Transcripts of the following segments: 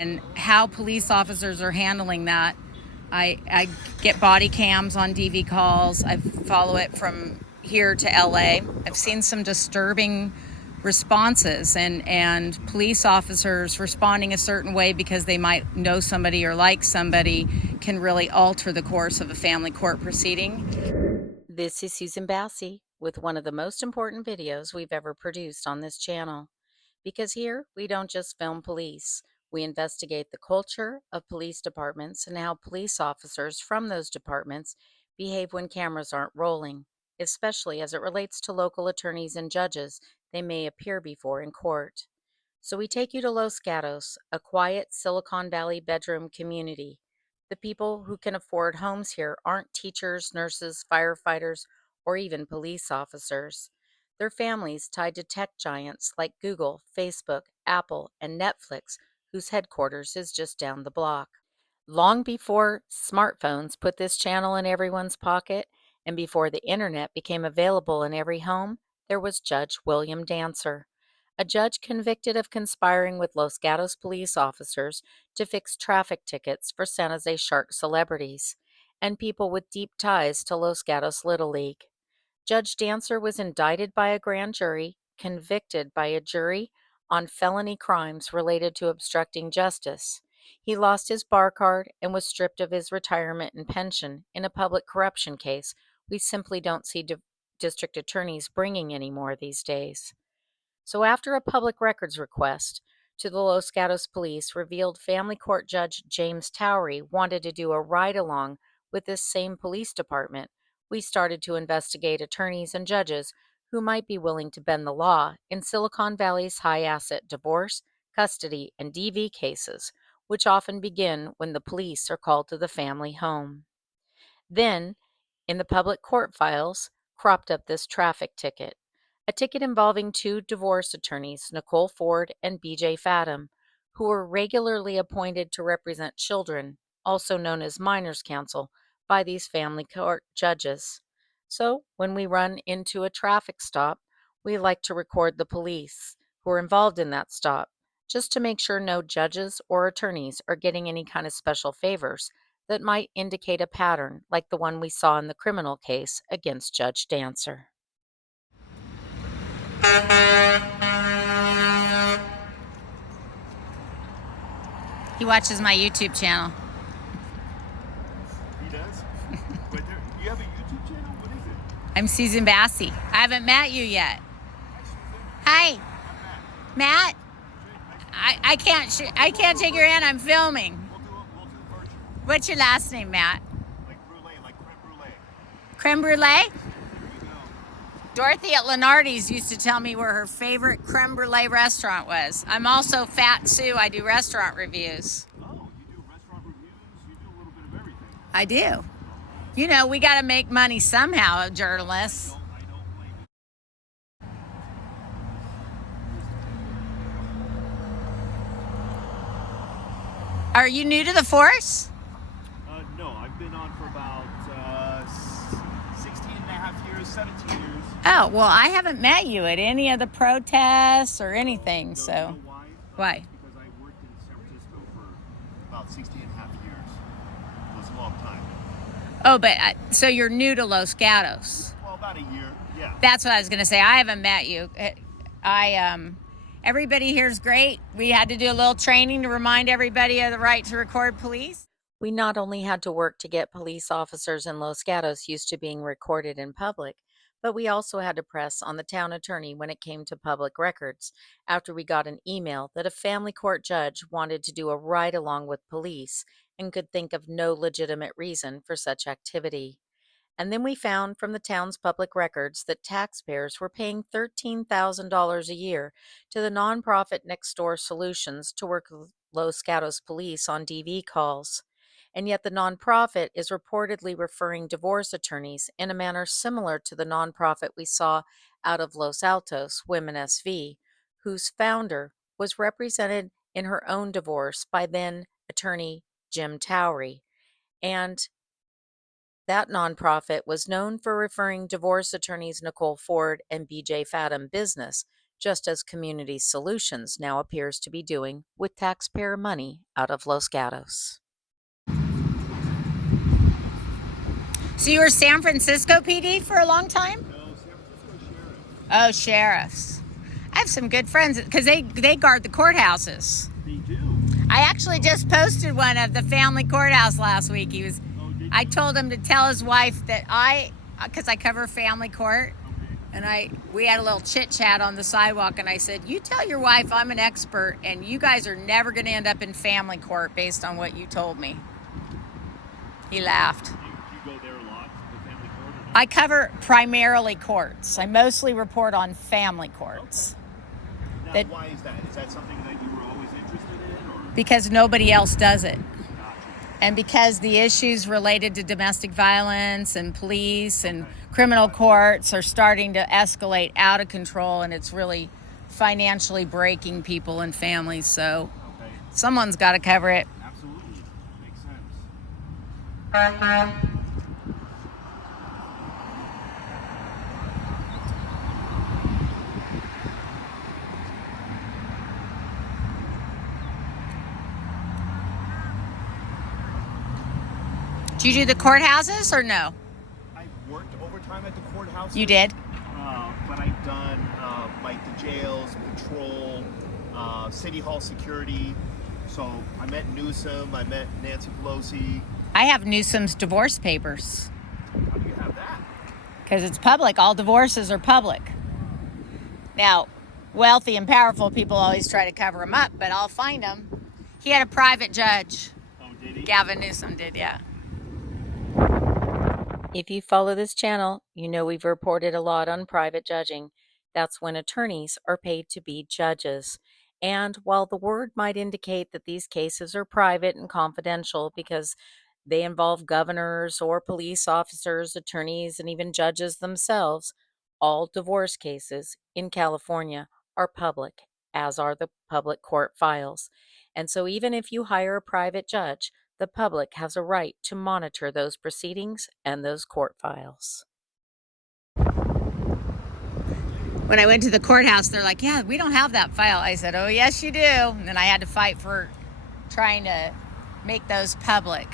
and how police officers are handling that. I get body cams on DV calls. I follow it from here to LA. I've seen some disturbing responses and police officers responding a certain way because they might know somebody or like somebody can really alter the course of a family court proceeding. This is Susan Bassey with one of the most important videos we've ever produced on this channel. Because here, we don't just film police. We investigate the culture of police departments and how police officers from those departments behave when cameras aren't rolling, especially as it relates to local attorneys and judges they may appear before in court. So we take you to Los Gatos, a quiet Silicon Valley bedroom community. The people who can afford homes here aren't teachers, nurses, firefighters, or even police officers. They're families tied to tech giants like Google, Facebook, Apple, and Netflix, whose headquarters is just down the block. Long before smartphones put this channel in everyone's pocket, and before the internet became available in every home, there was Judge William Danser, a judge convicted of conspiring with Los Gatos police officers to fix traffic tickets for San Jose Shark celebrities and people with deep ties to Los Gatos Little League. Judge Danser was indicted by a grand jury, convicted by a jury on felony crimes related to obstructing justice. He lost his bar card and was stripped of his retirement and pension in a public corruption case we simply don't see district attorneys bringing anymore these days. So after a public records request to the Los Gatos police revealed family court judge James Towery wanted to do a ride-along with this same police department, we started to investigate attorneys and judges who might be willing to bend the law in Silicon Valley's high-asset divorce, custody, and DV cases, which often begin when the police are called to the family home. Then, in the public court files, cropped up this traffic ticket. A ticket involving two divorce attorneys, Nicole Ford and BJ Fathom, who were regularly appointed to represent children, also known as minors counsel, by these family court judges. So, when we run into a traffic stop, we like to record the police who are involved in that stop, just to make sure no judges or attorneys are getting any kind of special favors that might indicate a pattern like the one we saw in the criminal case against Judge Danser. He watches my YouTube channel. He does? But you have a YouTube channel? What is it? I'm Susan Bassey. I haven't met you yet. Hi, Matt. I can't shake your hand. I'm filming. We'll do virtual. What's your last name, Matt? Like brulee, like creme brulee. Creme brulee? There you go. Dorothy at Lenardi's used to tell me where her favorite creme brulee restaurant was. I'm also Fat Sue. I do restaurant reviews. Oh, you do restaurant reviews? You do a little bit of everything. I do. You know, we got to make money somehow, journalists. I don't blame you. Are you new to the force? No, I've been on for about 16 and a half years, 17 years. Oh, well, I haven't met you at any of the protests or anything, No, so. You know why? Why? Because I worked in San Francisco for about 16 and a half years. It was a long time. Oh, but so you're new to Los Gatos. Well, about a year, yeah. That's what I was going to say. I haven't met you. Everybody here's great. We had to do a little training to remind everybody of the right to record police. We not only had to work to get police officers in Los Gatos used to being recorded in public, but we also had to press on the town attorney when it came to public records after we got an email that a family court judge wanted to do a ride-along with police and could think of no legitimate reason for such activity. And then we found from the town's public records that taxpayers were paying $13,000 a year to the nonprofit Next Door Solutions to work with Los Gatos police on DV calls. And yet the nonprofit is reportedly referring divorce attorneys in a manner similar to the nonprofit we saw out of Los Altos, Women SV, whose founder was represented in her own divorce by then attorney Jim Towery. And that nonprofit was known for referring divorce attorneys Nicole Ford and BJ Fathom business just as Community Solutions now appears to be doing with taxpayer money out of Los Gatos. So you were San Francisco PD for a long time? No, San Francisco Sheriff. Oh, sheriffs. I have some good friends because they guard the courthouses. They do. I actually just posted one of the family courthouse last week. He was. Oh, did you? I told him to tell his wife that because I cover family court, Okay. and we had a little chit chat on the sidewalk, and I said, "You tell your wife I'm an expert, and you guys are never going to end up in family court based on what you told me." He laughed. Do you go there a lot, the family court, or not? I cover primarily courts. I mostly report on family courts. Now, that- why is that? Is that something that you were always interested in, or? Because nobody else does it. Gotcha. And because the issues related to domestic violence and police and criminal courts are starting to escalate out of control, and it's really financially breaking people and families. So Okay. someone's got to cover it. Absolutely. Makes sense. Do you do the courthouses or no? I worked overtime at the courthouse. You did? But I've done like the jails, patrol, city hall security. So I met Newsom, I met Nancy Pelosi. I have Newsom's divorce papers How do you have that? because it's public. All divorces are public. Now, wealthy and powerful people always try to cover them up, but I'll find them. He had a private judge. Oh, did he? Gavin Newsom did, yeah. If you follow this channel, you know we've reported a lot on private judging. That's when attorneys are paid to be judges. And while the word might indicate that these cases are private and confidential because they involve governors or police officers, attorneys, and even judges themselves, all divorce cases in California are public, as are the public court files. And so even if you hire a private judge, the public has a right to monitor those proceedings and those court files. When I went to the courthouse, they're like, "Yeah, we don't have that file." I said, "Oh, yes, you do." And then I had to fight for trying to make those public.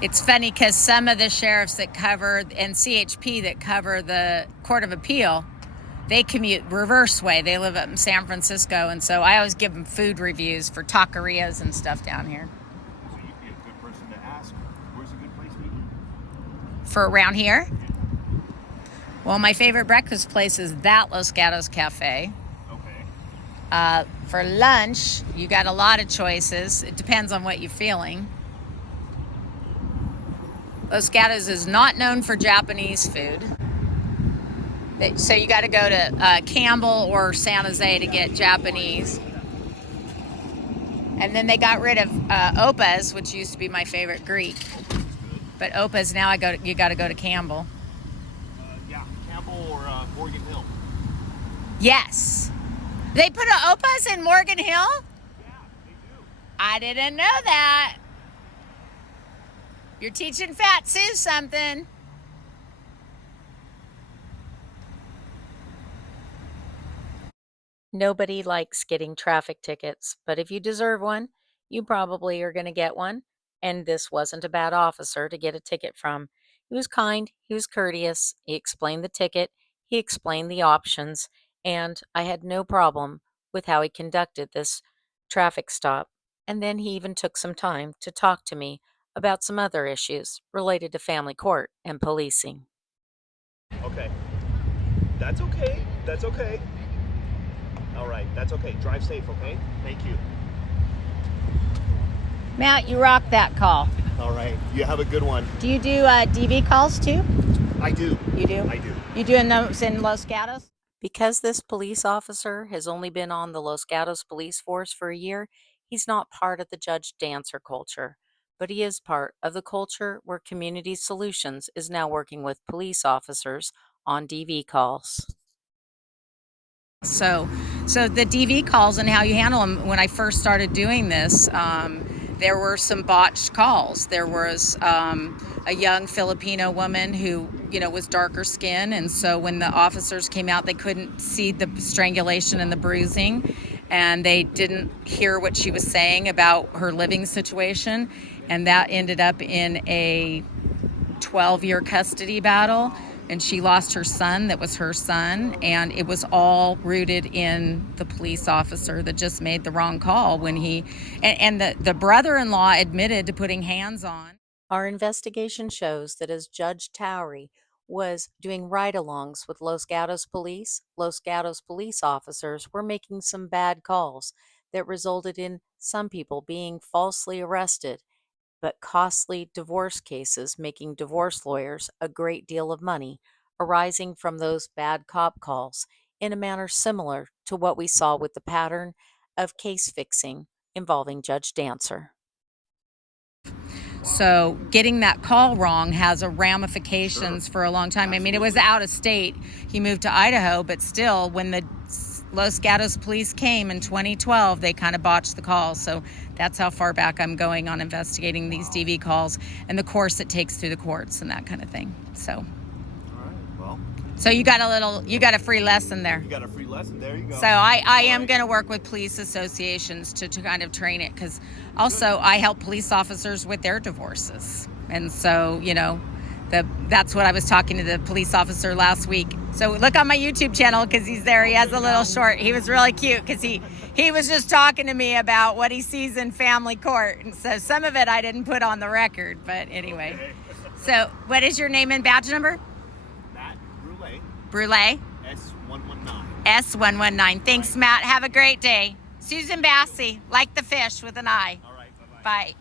It's funny because some of the sheriffs that cover, and CHP that cover the Court of Appeal, they commute reverse way. They live up in San Francisco, and so I always give them food reviews for taquerias and stuff down here. So you'd be a good person to ask. Where's a good place to eat? For around here? Well, my favorite breakfast place is that Los Gatos Cafe. Okay. For lunch, you got a lot of choices. It depends on what you're feeling. Los Gatos is not known for Japanese food. So you got to go to Campbell or San Jose to get Japanese. And then they got rid of Opa's, which used to be my favorite Greek. But Opa's now you got to go to Campbell. Yeah, Campbell or Morgan Hill. Yes. They put an Opa's in Morgan Hill? Yeah, they do. I didn't know that. You're teaching Fat Sue something. Nobody likes getting traffic tickets, but if you deserve one, you probably are going to get one. And this wasn't a bad officer to get a ticket from. He was kind, he was courteous, he explained the ticket, he explained the options, and I had no problem with how he conducted this traffic stop. And then he even took some time to talk to me about some other issues related to family court and policing. Okay. That's okay. That's okay. All right. That's okay. Drive safe, okay? Thank you. Matt, you rock that call. All right. You have a good one. Do you do DV calls too? I do. You do? I do. You doing those in Los Gatos? Because this police officer has only been on the Los Gatos police force for a year, he's not part of the Judge Danser culture, but he is part of the culture where Community Solutions is now working with police officers on DV calls. So the DV calls and how you handle them. When I first started doing this, there were some botched calls. There was a young Filipino woman who, was darker skin, and so when the officers came out, they couldn't see the strangulation and the bruising, and they didn't hear what she was saying about her living situation, and that ended up in a 12-year custody battle, and she lost her son that was her son, and it was all rooted in the police officer that just made the wrong call when the brother-in-law admitted to putting hands on. Our investigation shows that as Judge Towery was doing ride-alongs with Los Gatos police officers were making some bad calls that resulted in some people being falsely arrested, but costly divorce cases making divorce lawyers a great deal of money arising from those bad cop calls in a manner similar to what we saw with the pattern of case fixing involving Judge Danser. So getting that call wrong has a ramifications for a long time. Absolutely. I mean, it was out of state. He moved to Idaho, but still, when the Los Gatos police came in 2012, they kind of botched the call. So that's how far back I'm going on investigating these DV calls and the course it takes through the courts and that kind of thing. So. All right. Well. So you got a free lesson there. You got a free lesson. There you go. So I am going to work with police associations to kind of train it, because also I help police officers with their divorces. And so, that's what I was talking to the police officer last week. So look on my YouTube channel, because he's there. He has a little short. He was really cute because he was just talking to me about what he sees in family court. And so some of it I didn't put on the record. But anyway. Okay. So what is your name and badge number? Matt Brule. Brule? S119. S119. Thanks, Matt. Have a great day. Susan Bassey, like the fish with an I. All right. Bye-bye. Bye.